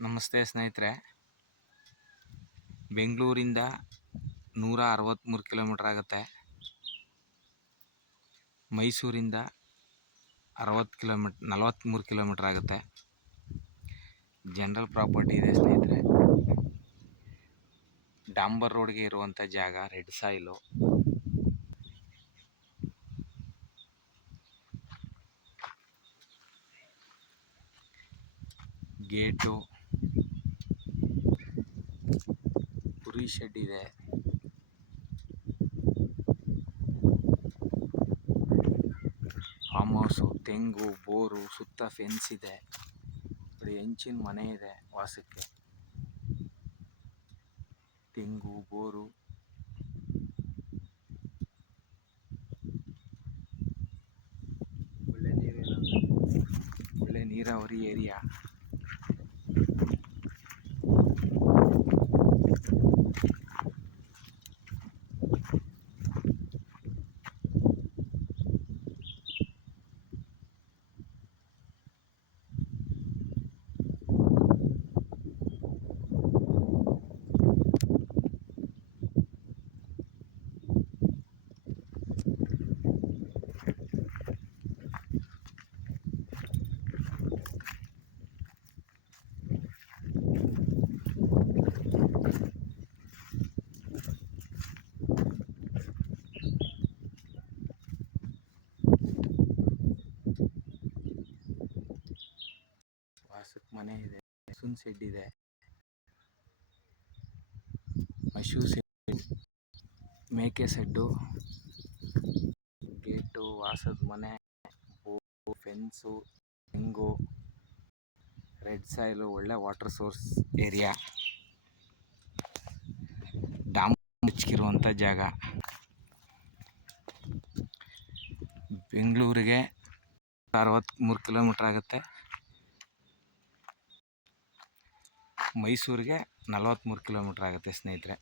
ನಮಸ್ತೆ ಸ್ನೇಹಿತರೆ. ಬೆಂಗಳೂರಿಂದ 163 ಕಿಲೋಮೀಟ್ರ್ ಆಗುತ್ತೆ. ಮೈಸೂರಿಂದ 43 ಕಿಲೋಮೀಟ್ರ್ ಆಗುತ್ತೆ. ಜನರಲ್ ಪ್ರಾಪರ್ಟಿ ಇದೆ ಸ್ನೇಹಿತರೆ. ಡಾಂಬರ್ ರೋಡ್ಗೆ ಇರುವಂಥ ಜಾಗ, ರೆಡ್ ಸಾಯಿಲು. ಗೇಟು, ಕುರಿ ಶೆಡ್ ಇದೆ. ಫಾರ್ಮ್ ಹೌಸು, ತೆಂಗು, ಬೋರು, ಸುತ್ತ ಫೆನ್ಸ್ ಇದೆ. ನೋಡಿ, ಹೆಂಚಿನ ಮನೆ ಇದೆ ವಾಸಕ್ಕೆ. ತೆಂಗು, ಬೋರು, ಒಳ್ಳೆ ನೀರಾವರಿ ಏರಿಯಾ. ವಾಸಕ್ಕೆ ಮನೆ ಇದೆ, ಹಸುನ್ ಶೆಡ್ ಇದೆ, ಪಶು ಶೆಡ್, ಮೇಕೆ ಶೆಡ್ಡು, ಗೇಟು, ವಾಸದ ಮನೆ, ಫೆನ್ಸು, ತೆಂಗು, ರೆಡ್ ಸಾಯಿಲು, ಒಳ್ಳೆ ವಾಟರ್ ಸೋರ್ಸ್ ಏರಿಯಾ, ಡ್ಯಾಮ್ ಮುಚ್ಚಿರುವಂಥ ಜಾಗ. ಬೆಂಗಳೂರಿಗೆ 63 ಕಿಲೋಮೀಟ್ರ್ ಆಗುತ್ತೆ. ಮೈಸೂರಿಗೆ 43 ಕಿಲೋಮೀಟ್ರ್ ಆಗುತ್ತೆ ಸ್ನೇಹಿತರೆ.